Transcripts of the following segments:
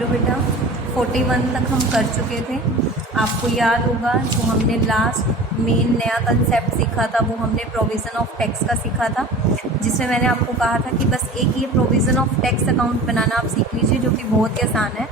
लो बेटा, 41 तक हम कर चुके थे। आपको याद होगा जो हमने लास्ट मेन नया कंसेप्ट सीखा था वो हमने प्रोविज़न ऑफ टैक्स का सीखा था, जिसमें मैंने आपको कहा था कि बस एक ये प्रोविज़न ऑफ टैक्स अकाउंट बनाना आप सीख लीजिए, जो कि बहुत ही आसान है।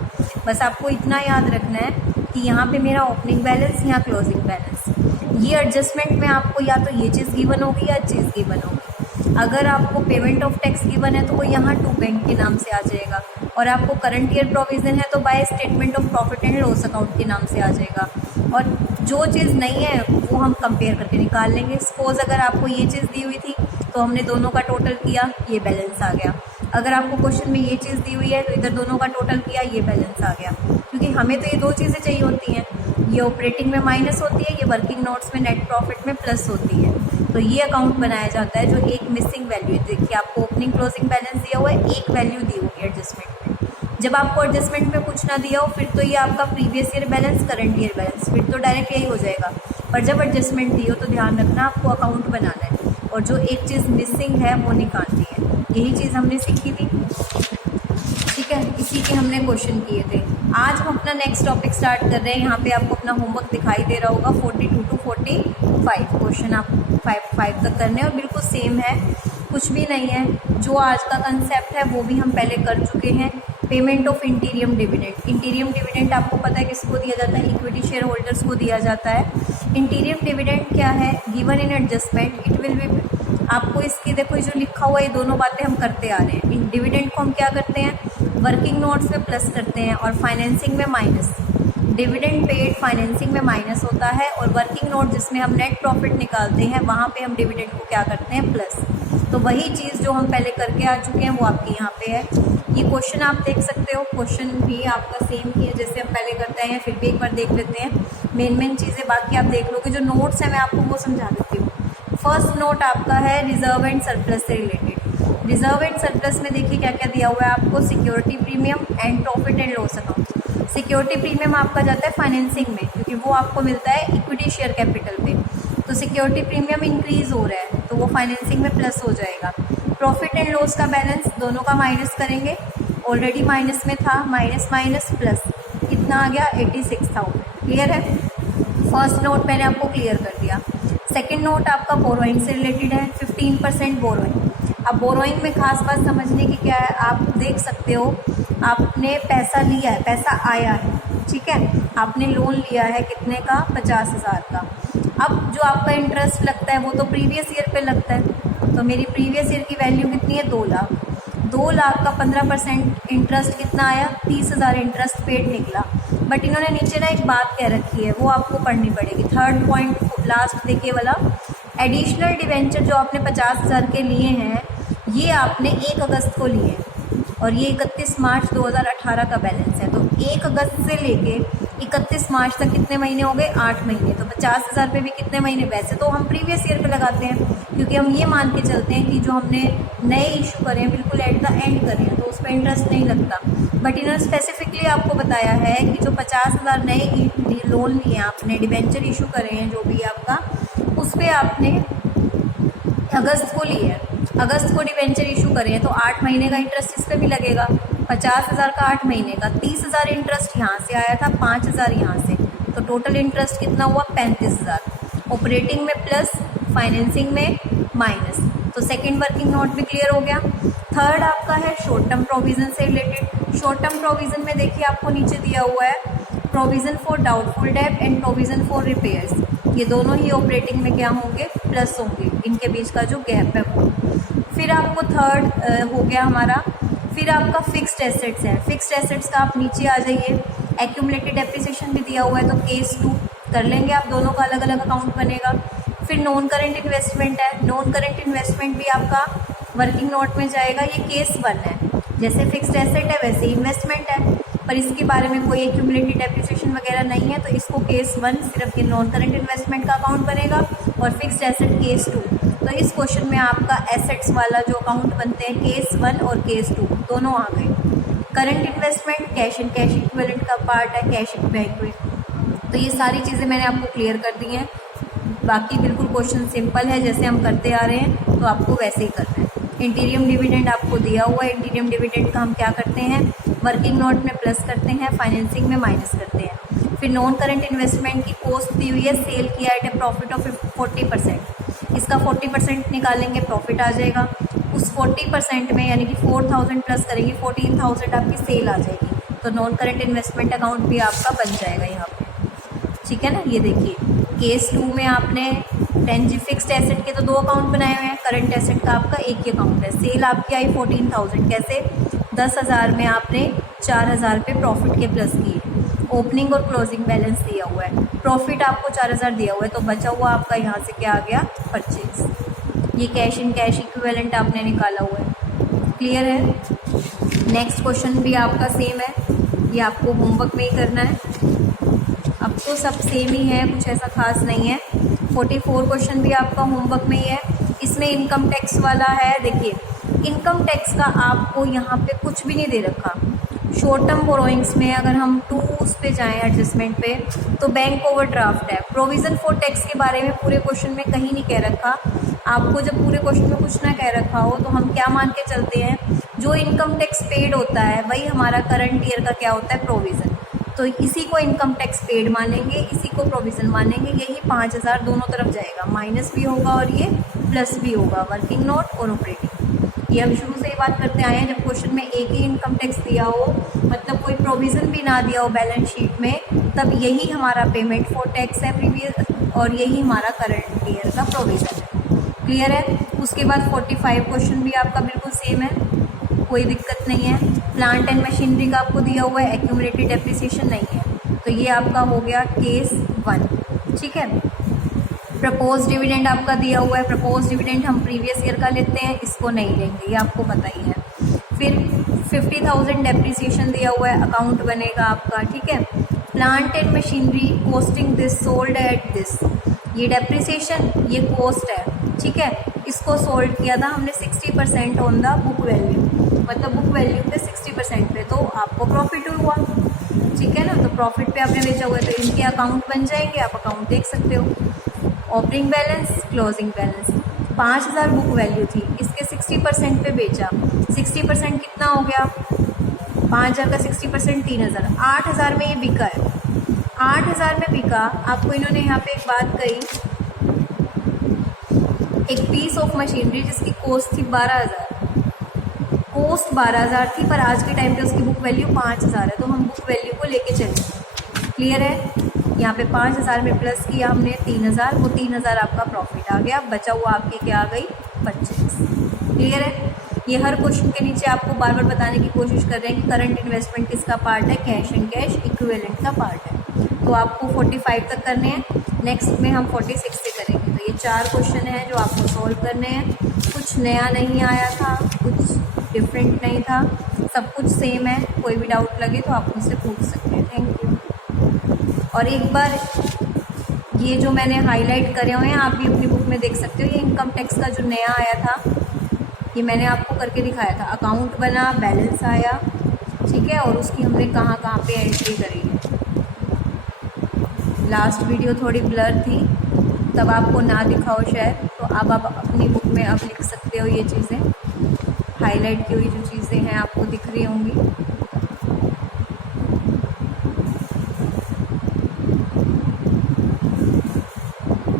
बस आपको इतना याद रखना है कि यहाँ पे मेरा ओपनिंग बैलेंस, यहाँ क्लोजिंग बैलेंस। ये एडजस्टमेंट में आपको या तो ये चीज़ गिवन होगी या चीज़ गिवन होगी। अगर आपको पेमेंट ऑफ टैक्स गिवन है तो वो यहाँ टू बैंक के नाम से आ जाएगा, और आपको करंट ईयर प्रोविज़न है तो by statement of profit and loss account के नाम से आ जाएगा। और जो चीज़ नहीं है वो हम कंपेयर करके निकाल लेंगे। सपोज़ अगर आपको ये चीज़ दी हुई थी तो हमने दोनों का टोटल किया, ये बैलेंस आ गया। अगर आपको क्वेश्चन में ये चीज़ दी हुई है तो इधर दोनों का टोटल किया, ये बैलेंस आ गया। क्योंकि हमें तो ये दो चीज़ें चाहिए होती हैं, ये ऑपरेटिंग में माइनस होती है, ये वर्किंग नोट्स में नेट प्रॉफिट में प्लस होती है। तो ये अकाउंट बनाया जाता है जो एक मिसिंग वैल्यू है। देखिए आपको ओपनिंग क्लोजिंग बैलेंस दिया हुआ है, एक वैल्यू दी होगी एडजस्टमेंट में। जब आपको एडजस्टमेंट में कुछ ना दिया हो फिर तो ये आपका previous year balance, current year balance, फिर तो डायरेक्ट यही हो जाएगा। पर जब एडजस्टमेंट दी हो तो ध्यान रखना आपको अकाउंट बनाना है, और जो एक चीज़ मिसिंग है वो निकालनी है। यही चीज़ हमने सीखी थी, ठीक है, इसी के हमने क्वेश्चन किए थे। आज हम अपना नेक्स्ट टॉपिक स्टार्ट कर रहे हैं। यहाँ पे आपको अपना होमवर्क दिखाई दे रहा होगा, 42 to 45 क्वेश्चन आप 5 तक करने, और बिल्कुल सेम है, कुछ भी नहीं है। जो आज का कंसेप्ट है वो भी हम पहले कर चुके हैं। Payment of इंटीरियम dividend. इंटीरियम डिविडेंड आपको पता है किसको दिया जाता है, इक्विटी शेयर होल्डर्स को दिया जाता है। इंटीरियम डिविडेंड क्या है, given in adjustment it will be, आपको इसकी देखो जो लिखा हुआ है ये दोनों बातें हम करते आ रहे हैं। इन डिविडेंड को हम क्या करते हैं, वर्किंग नोट्स में प्लस करते हैं और फाइनेंसिंग में माइनस। डिविडेंड पेड फाइनेंसिंग में माइनस होता है, और वर्किंग नोट जिसमें हम नेट प्रॉफिट निकालते हैं वहाँ पे हम डिविडेंड को क्या करते हैं, प्लस। तो वही चीज़ जो हम पहले करके आ चुके हैं वो आपके यहाँ पे है। ये क्वेश्चन आप देख सकते हो, क्वेश्चन भी आपका सेम ही है जैसे हम पहले करते हैं, फिर भी एक बार देख लेते हैं मेन चीज़ें, बाकी आप देख लोगे। जो नोट्स है मैं आपको वो समझा देती हूँ। फर्स्ट नोट आपका है रिजर्व एंड सरप्लस से रिलेटेड। रिजर्व एंड सरप्लस में देखिए क्या क्या दिया हुआ है आपको, security premium and profit and loss account. Security premium आपका जाता है फाइनेंसिंग में, क्योंकि वो आपको मिलता है इक्विटी शेयर कैपिटल पे। तो सिक्योरिटी प्रीमियम इंक्रीज हो रहा है तो वो फाइनेंसिंग में प्लस हो जाएगा। प्रॉफिट एंड लॉस का बैलेंस दोनों का माइनस करेंगे, ऑलरेडी माइनस में था, माइनस माइनस प्लस, कितना आ गया 86,000। क्लियर है, फर्स्ट नोट मैंने आपको क्लियर कर दिया। सेकेंड नोट आपका बोरोइंग से रिलेटेड है, 15% बोरोइंग। अब बोरोइंग में खास बात समझने की क्या है, आप देख सकते हो आपने पैसा लिया है, पैसा आया है, ठीक है, आपने लोन लिया है कितने का, 50,000 का। अब जो आपका इंटरेस्ट लगता है वो तो प्रीवियस ईयर पे लगता है, तो मेरी प्रीवियस ईयर की वैल्यू कितनी है, 2 लाख। 2 लाख का 15% इंटरेस्ट कितना आया, 30,000 इंटरेस्ट पेड निकला। बट इन्होंने नीचे ना एक बात कह रखी है वो आपको पढ़नी पड़ेगी। थर्ड पॉइंट लास्ट देखिए वाला, एडिशनल डिवेंचर जो आपने 50,000 के लिए हैं ये आपने 1 अगस्त को लिए हैं, और ये 31 मार्च 2018 का बैलेंस है। तो 1 अगस्त से लेके 31 मार्च तक कितने महीने हो गए, 8 महीने। तो 50,000 पे भी कितने महीने, वैसे तो हम प्रीवियस ईयर पे लगाते हैं क्योंकि हम ये मान के चलते हैं कि जो हमने नए इशू करे हैं बिल्कुल एट द एंड करें हैं तो उस पर इंटरेस्ट नहीं लगता। बट इन्होंने स्पेसिफिकली आपको बताया है कि जो 50,000 नए लोन लिए हैं आपने, डिवेंचर इशू करे हैं जो भी आपका, उस पर आपने अगस्त को लिए हैं, अगस्त को डिवेंचर इशू करे हैं तो 8 महीने का इंटरेस्ट इस पर भी लगेगा। 50,000 का 8 महीने का, 30,000 इंटरेस्ट यहाँ से आया था, 5,000 यहाँ से, तो टोटल इंटरेस्ट कितना हुआ, 35,000। ऑपरेटिंग में प्लस, फाइनेंसिंग में माइनस। तो सेकंड वर्किंग नोट भी क्लियर हो गया। थर्ड आपका है शॉर्ट टर्म प्रोविजन से रिलेटेड। शॉर्ट टर्म प्रोविजन में देखिए आपको नीचे दिया हुआ है provision for doubtful debt and provision for repairs. ये दोनों ही ऑपरेटिंग में क्या होंगे, प्लस होंगे, इनके बीच का जो गैप है वो। फिर आपको थर्ड हो गया हमारा, फिर आपका फिक्स्ड एसेट्स है। फिक्स्ड एसेट्स का आप नीचे आ जाइए, एक्यूमुलेटेड डेप्रिसिएशन भी दिया हुआ है तो केस 2 कर लेंगे आप, दोनों का अलग अलग अकाउंट बनेगा। फिर नॉन करेंट इन्वेस्टमेंट है, नॉन करेंट इन्वेस्टमेंट भी आपका वर्किंग नोट में जाएगा, ये केस 1 है। जैसे फिक्स्ड एसेट है वैसे इन्वेस्टमेंट है, पर इसके बारे में कोई एक्यूमुलेटेड डेप्रिसिएशन वगैरह नहीं है तो इसको केस 1 सिर्फ ये नॉन करेंट इन्वेस्टमेंट का अकाउंट बनेगा, और फिक्स्ड एसेट केस 2। तो इस क्वेश्चन में आपका एसेट्स वाला जो अकाउंट बनते हैं केस 1 और केस 2 दोनों आ गए। Current investment cash and cash equivalent का पार्ट है, कैश इन बैंक में। तो ये सारी चीज़ें मैंने आपको क्लियर कर दी हैं। बाकी बिल्कुल क्वेश्चन सिंपल है, जैसे हम करते आ रहे हैं तो आपको वैसे ही करना है। इंटीरियम डिविडेंड आपको दिया हुआ है, इंटीरियम डिविडेंड का हम क्या करते हैं, वर्किंग नोट में प्लस करते हैं, फाइनेंसिंग में माइनस करते हैं। फिर नॉन करंट इन्वेस्टमेंट की कॉस्ट दी हुई है, सेल किया एट ए प्रॉफिट ऑफ 40%, इसका 40% निकालेंगे, प्रॉफिट आ जाएगा। उस 40% में यानी कि 4000 प्लस करेंगे, 14000 आपकी सेल आ जाएगी, तो नॉन करंट इन्वेस्टमेंट अकाउंट भी आपका बन जाएगा यहाँ पे, ठीक है ना। ये देखिए केस 2 में आपने फिक्स्ड एसेट के तो 2 अकाउंट बनाए हुए हैं, करंट एसेट का आपका एक ही अकाउंट है। सेल आपकी आई 14000, कैसे 10,000 में आपने 4000 पे प्रॉफिट के प्लस किए, ओपनिंग और क्लोजिंग बैलेंस दिया हुआ है, प्रॉफिट आपको 4000 दिया हुआ है, तो बचा हुआ आपका यहाँ से क्या आ गया, परचेज। ये कैश इन कैश इक्विवेलेंट आपने निकाला हुआ है, क्लियर है। नेक्स्ट क्वेश्चन भी आपका सेम है, ये आपको होमवर्क में ही करना है। अब तो सब सेम ही है, कुछ ऐसा खास नहीं है। 44 क्वेश्चन भी आपका होमवर्क में ही है। इसमें इनकम टैक्स वाला है, देखिए इनकम टैक्स का आपको यहाँ पे कुछ भी नहीं दे रखा। शॉर्ट टर्म बोरोइंग्स में अगर हम टूस पे जाएं एडजस्टमेंट पे, तो बैंक ओवरड्राफ्ट है। प्रोविजन फॉर टैक्स के बारे में पूरे क्वेश्चन में कहीं नहीं कह रखा। आपको जब पूरे क्वेश्चन में कुछ ना कह रखा हो तो हम क्या मान के चलते हैं, जो इनकम टैक्स पेड होता है वही हमारा करंट ईयर का क्या होता है, प्रोविज़न। तो इसी को इनकम टैक्स पेड मानेंगे, इसी को प्रोविज़न मानेंगे। यही 5000 दोनों तरफ जाएगा, माइनस भी होगा और ये प्लस भी होगा, वर्किंग नोट और ऑपरेटिंग। ये हम शुरू से ही बात करते आए हैं, जब क्वेश्चन में एक ही इनकम टैक्स दिया हो, मतलब कोई प्रोविज़न भी ना दिया हो बैलेंस शीट में, तब यही हमारा पेमेंट फॉर टैक्स है प्रीवियस, और यही हमारा करंट ईयर का प्रोविज़न है, क्लियर है। उसके बाद 45 क्वेश्चन भी आपका बिल्कुल सेम है, कोई दिक्कत नहीं है। प्लांट एंड मशीनरी का आपको दिया हुआ है, एक्यूमुलेटेड डेप्रिसिएशन नहीं है, तो ये आपका हो गया केस 1, ठीक है। प्रपोज डिविडेंड आपका दिया हुआ है, प्रपोज डिविडेंड हम प्रीवियस ईयर का लेते हैं, इसको नहीं लेंगे, ये आपको पता ही है। फिर 50,000 डेप्रिसिएशन दिया हुआ है, अकाउंट बनेगा आपका, ठीक है। Plant and machinery costing this sold at this, ये डेप्रिसिएशन, ये कॉस्ट है, ठीक है। इसको सोल्ड किया था हमने 60% ऑन द बुक वैल्यू, मतलब बुक वैल्यू पे 60% पे, तो आपको प्रॉफिट हुआ, ठीक है ना। तो प्रॉफिट पे आपने बेचा हुआ है, तो इनके अकाउंट बन जाएंगे, आप अकाउंट देख सकते हो। Opening balance, closing balance, 5000 book value थी, इसके 60% पे बेचा, 60% कितना हो गया, 5000 का 60% 3000, 8000 में ये बिका है। 8000 में बिका, आपको इन्होंने यहाँ पे एक बात कही, एक पीस ऑफ मशीनरी जिसकी कॉस्ट थी 12000, कॉस्ट 12000 थी, पर आज के टाइम पे उसकी बुक वैल्यू 5000 है, तो हम बुक वैल्यू को लेके चलेंगे, क्लियर है। यहाँ पे 5000 में प्लस किया हमने 3000, वो 3000 आपका प्रॉफिट आ गया, बचा हुआ आपकी क्या आ गई, परचेज, क्लियर है। ये हर क्वेश्चन के नीचे आपको बार बार बताने की कोशिश कर रहे हैं कि करंट इन्वेस्टमेंट किसका पार्ट है, कैश एंड कैश इक्विवेलेंट का पार्ट है। तो आपको 45 तक करने हैं, नेक्स्ट में हम 46 से करेंगे। तो ये 4 क्वेश्चन हैं जो आपको सॉल्व करने हैं, कुछ नया नहीं आया था, कुछ डिफरेंट नहीं था, सब कुछ सेम है। कोई भी डाउट लगे तो आप मुझसे पूछ सकते हैं। Thank you. और एक बार ये जो मैंने हाईलाइट करे हुए हैं आप भी अपनी बुक में देख सकते हो, ये इनकम टैक्स का जो नया आया था, ये मैंने आपको करके दिखाया था। अकाउंट बना, बैलेंस आया, ठीक है, और उसकी हमने कहाँ कहाँ पे एंट्री करी है। लास्ट वीडियो थोड़ी ब्लर थी, तब आपको ना दिखाओ शायद, तो अब आप अपनी बुक में अब लिख सकते हो, ये चीज़ें हाईलाइट की हुई जो चीज़ें हैं आपको दिख रही होंगी।